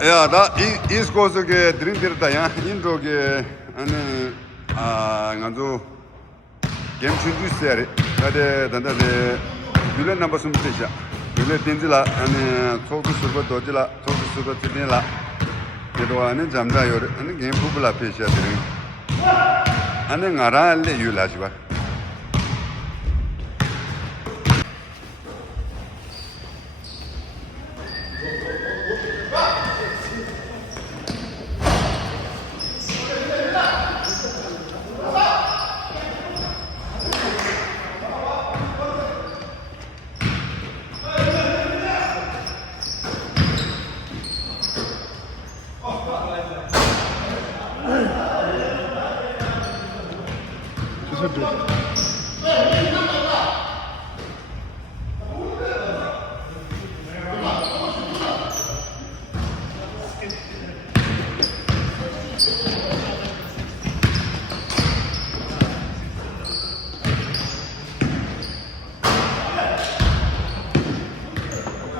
야, 나 이스트 코스트에 드림들다 야. 인도게 아니 간도 게임 준비했어야. 나데 단다데 빌런 넘버 좀 되자. 빌런 딘질라 아니 소스 수버 도질라 소스 수버 tidin라. 그래도 아니 잠다요. 아니 게임 부블라 페이지야 드림. 아니 나라래 유라지와.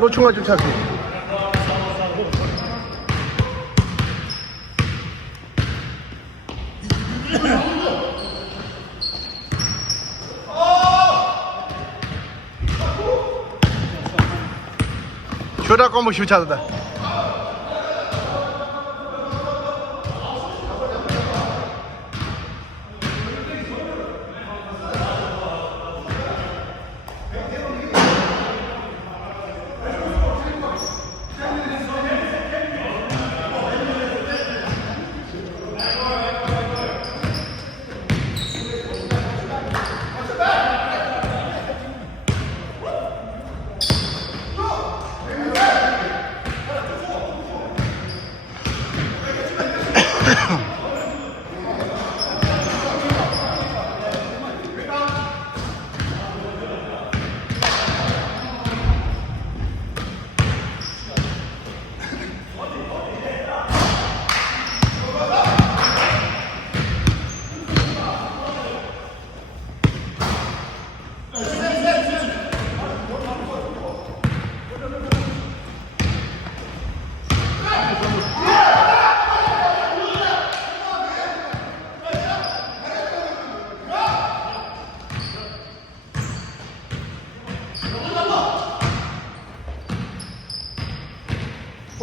너 총알 좀 찾기. 쇼다 콤보 슛 찾았다.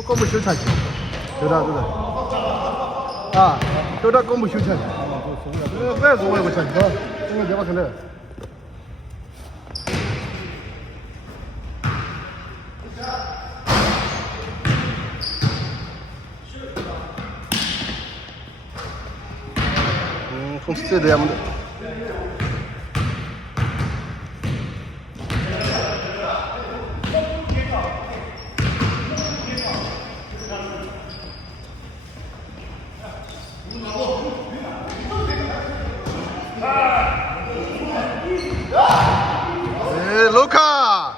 콤보 슛 찾기. 쇼다. 아, 쇼다 콤보 슛 찾기. 왜 그거 이거 찾기? 이거 내가 전에. 컴스트에 대한 로카.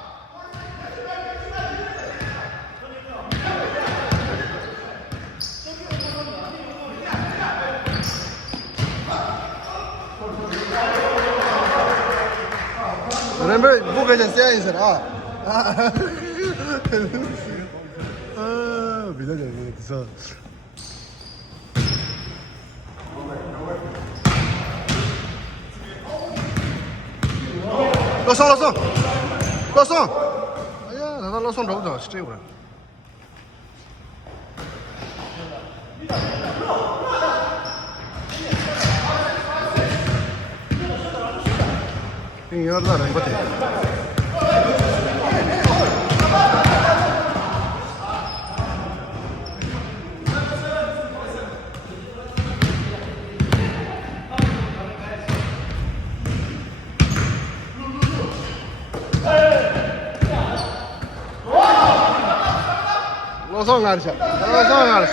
Remember, book aja saya ini sah. Bila jadi itu. Kosong. Ayah, nada losong dah udah, stay udah. Ini ada lah, ini betul. Losong harus.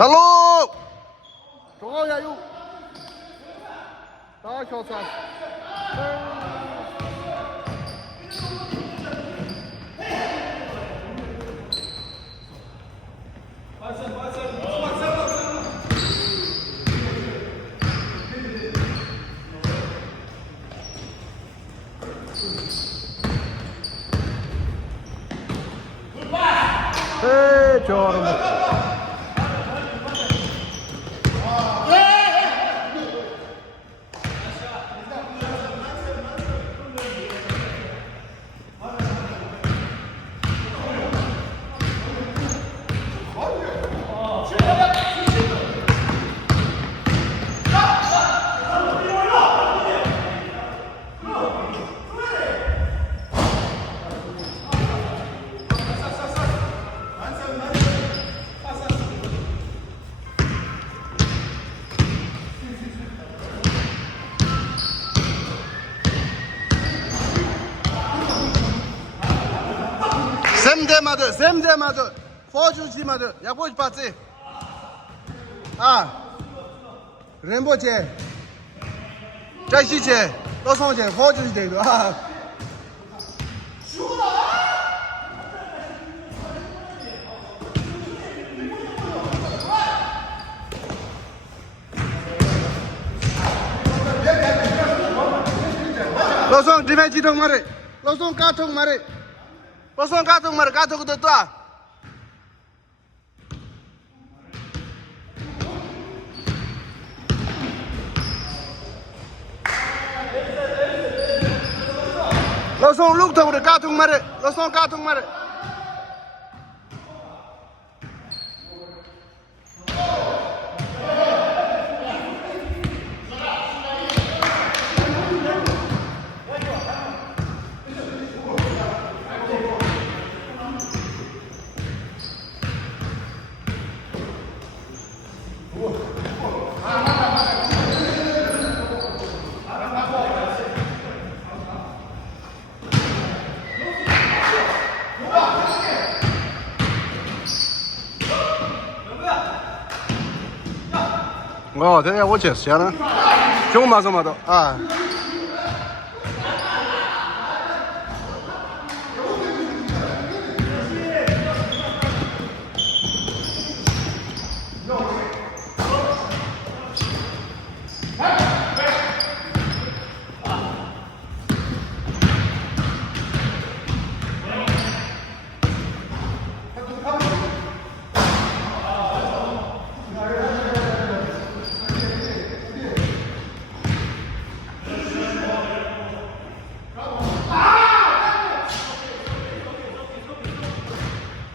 Hello. Chỗ ya yêu. Đó cho sao. Ê, cho nó một. Semde madı. Fortune madı. Yapış patsi. Ah. Rainbow che. Jashi che. Losong che. Fortune che. Ah. Losong defense chi thong mare. Losong ka thong mare. Losong ka thong mare. Ka thong to toa. Losong lúc thong de ka thong mare. Losong ka thong mare. thế là 我解释了，就嘛什么的啊。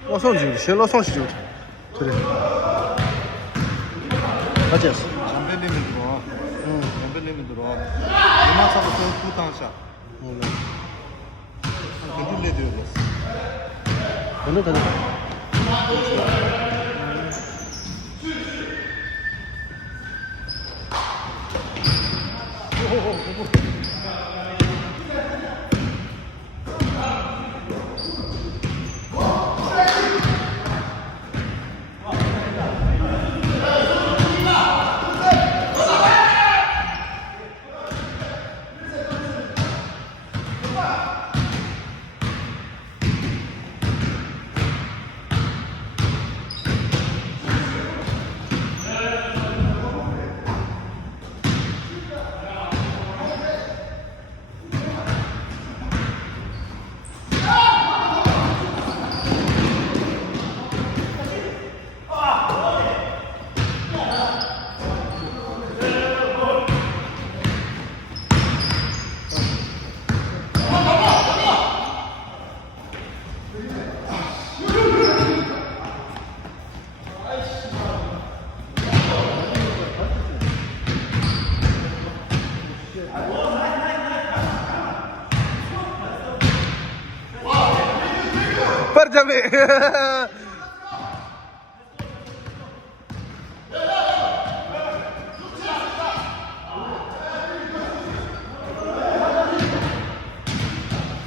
老宋就行，老宋就对的。他解释。 담배 내면 들어와. 응. 담배 내면 들어와. 음악 사부터 후탕샷. 응. 한 근딜 레디오였어. 오늘 가자. Perjame.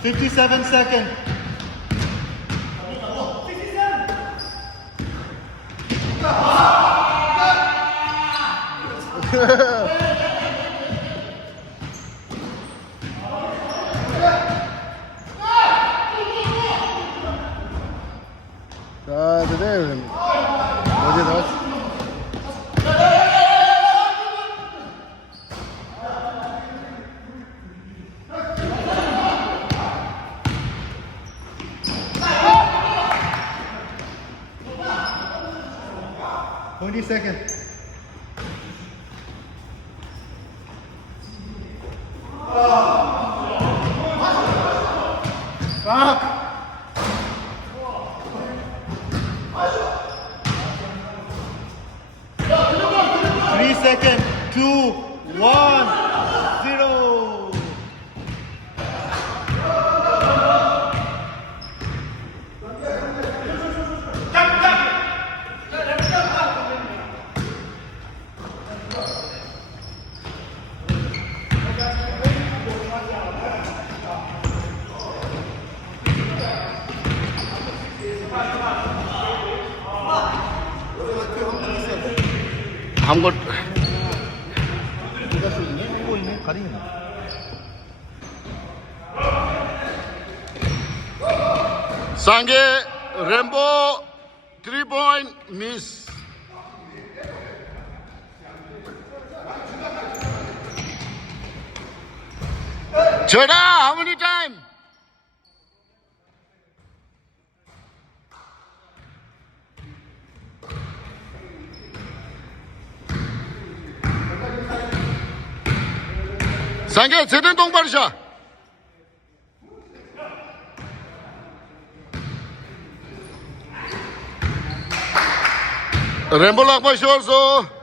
$57 seconds. 자, 그래. 어제 나왔어. Only second. 아! 3 seconds. 2, 1, 0. 한국 누가 쏘이네? 한거 있네? 가리네. 상계 램보 3-point miss. Chada, how many time? 상계 제대로 동발이셔. 램보 락바 쇼르소.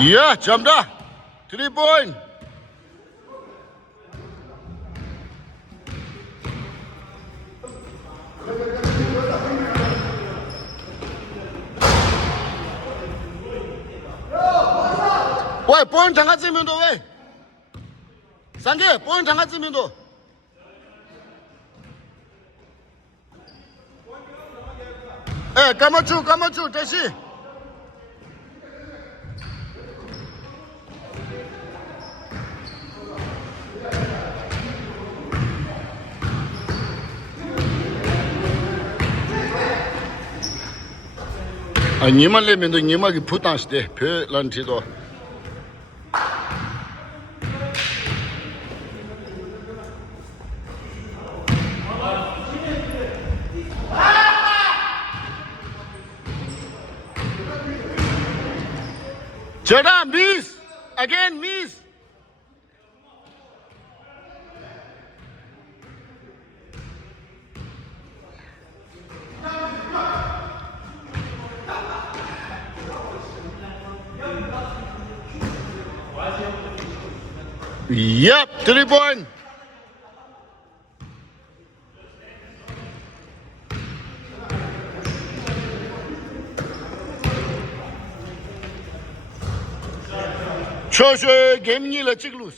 Yeah, Jamda. 3-point. Wait, point 장가 찌면도 왜? 상계, point 장가 찌면도. 에, 까마추, 다시. 아, 니만 내면도 니만이 부담시대 별란티도. Jada, miss again, miss. Yep, 3-point. Çocuğu geminiyle çıkılır.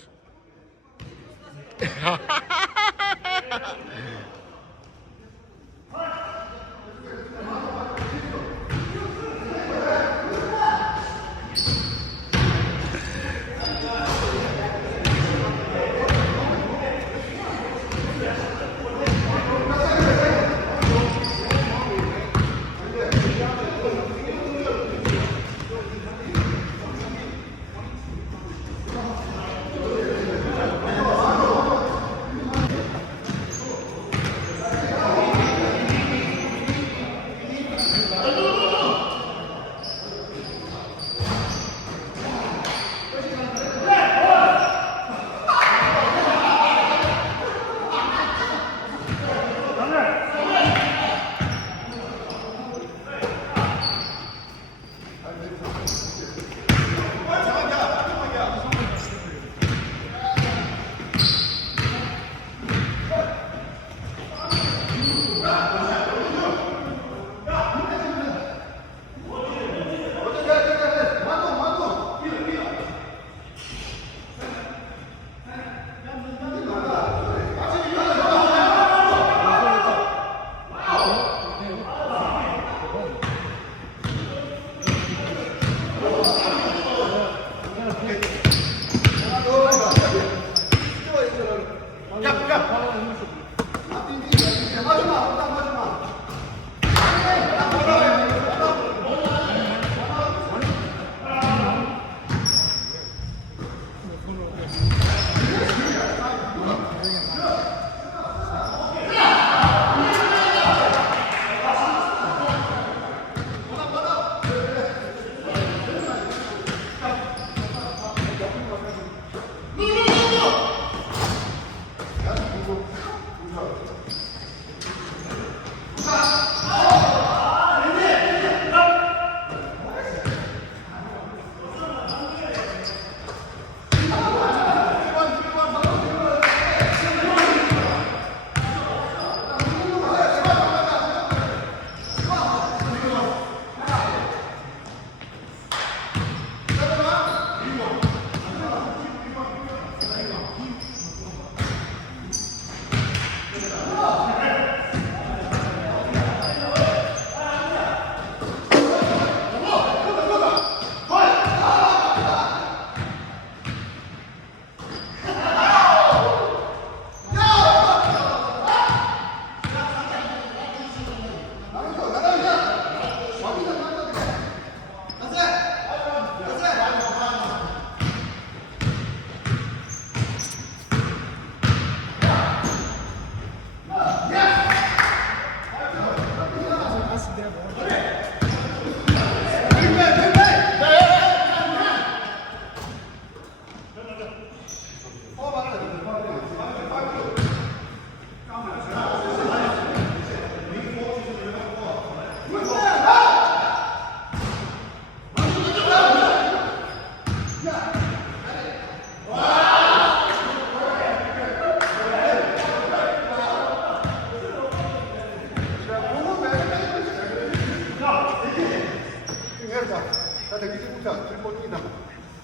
자, 대기 지부터 트리플 중이다.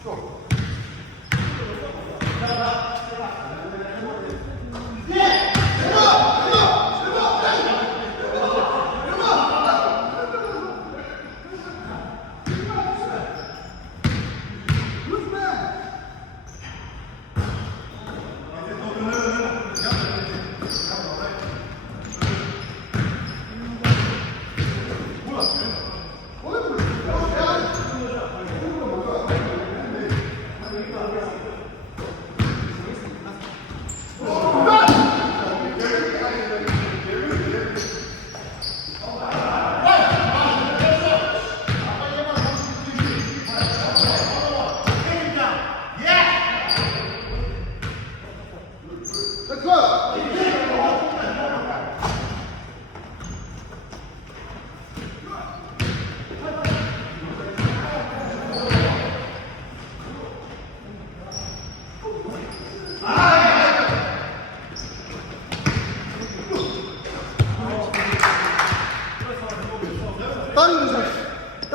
쇼.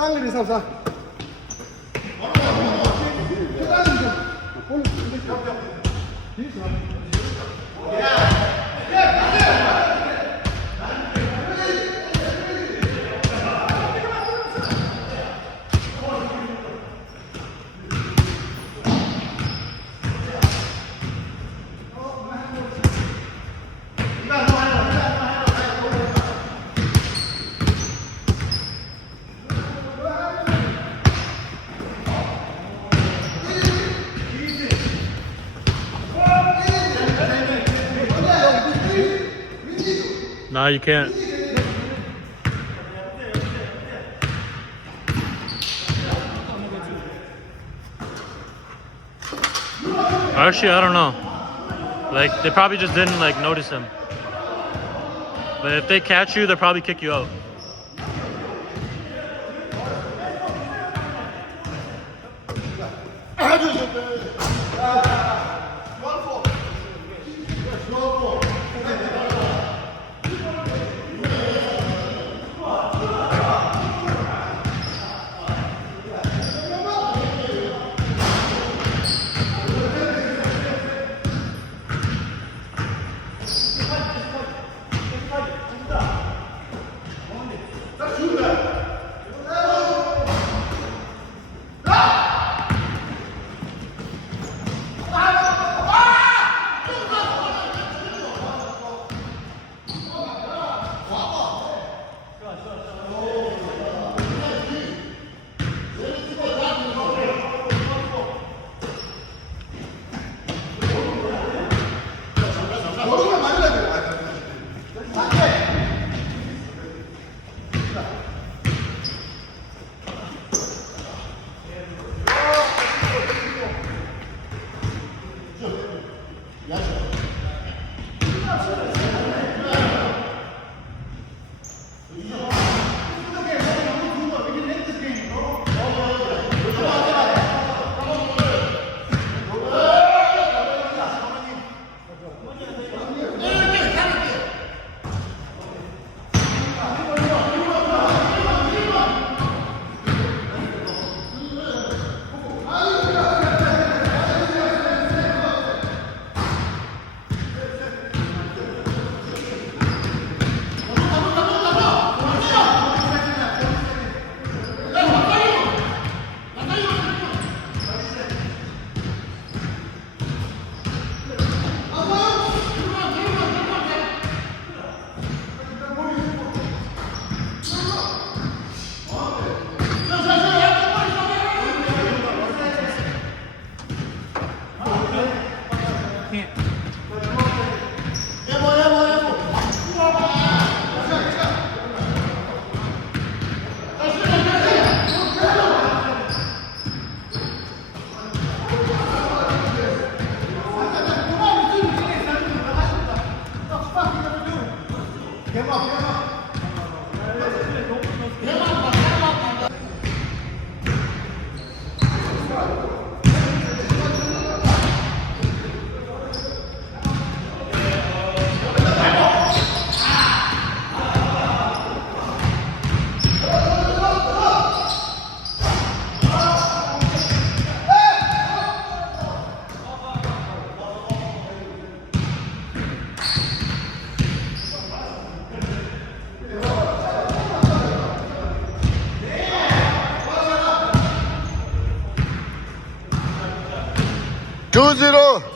땅을 삼사. Nah, you can't. Actually, I don't know. Like, they probably just didn't like notice him. But if they catch you, they'll probably kick you out. 2-0.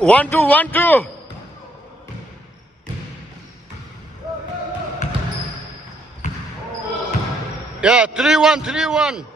One, two, 1-2. Yeah, 3-1, 3-1.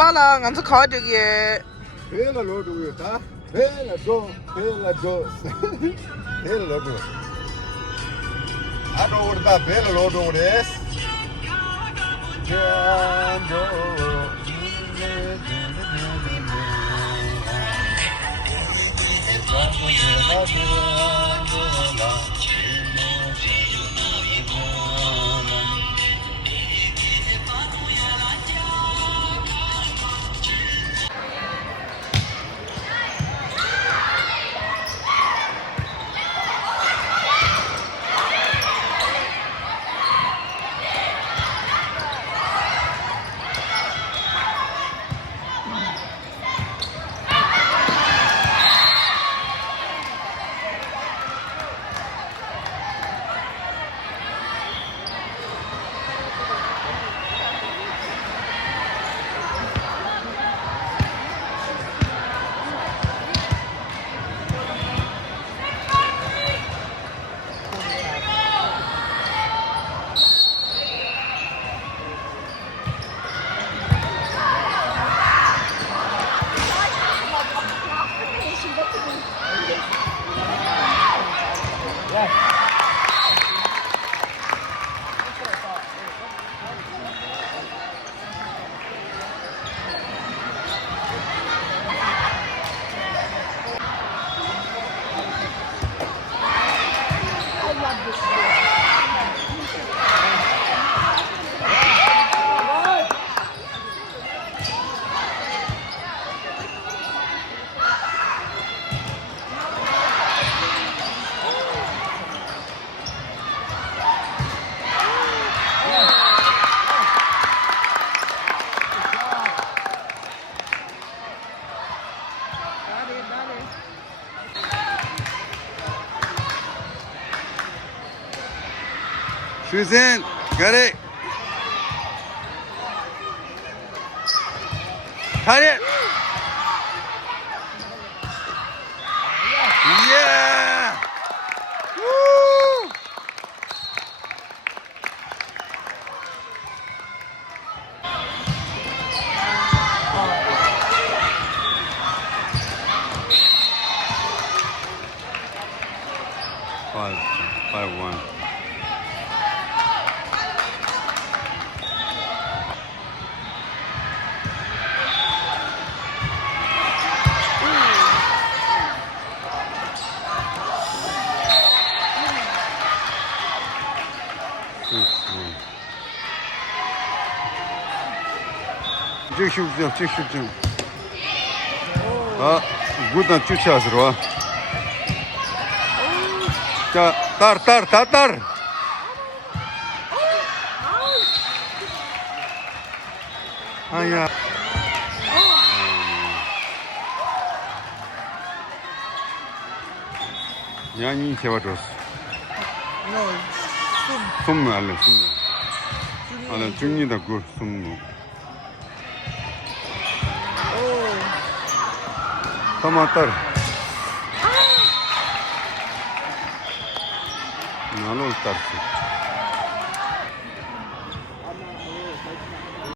罢了，俺是考这个。 Bela lodo yo ta. Bela do. Bela lodo. Ado urda bela lodo des. Jando. Susan, got it. Cut it. Yeah. Woo. Five, 1. 쭉 슉. 아, 무단 주차하러. 자, 딸. 아야. 양이 재워줬어. 손무 알래, 손무. 아나 중니다 그 손무. Tama tar. Nalo tarsi.